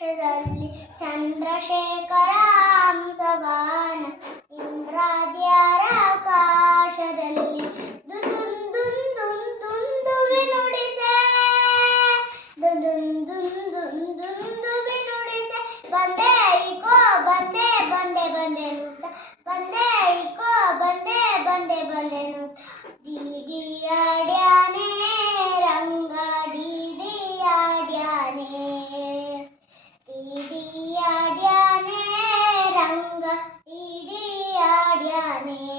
ಪಕ್ಷದಲ್ಲಿ ಚಂದ್ರಶೇಖರ ಹಂಸವಾನ ಇಂದ್ರಾದ್ಯಾರ ಆಕಾಶದಲ್ಲಿ ಬಂದೆ ಬಂದೆ ಬಂದೆ ಬಂದೆ ನುಡ್ಡ nih.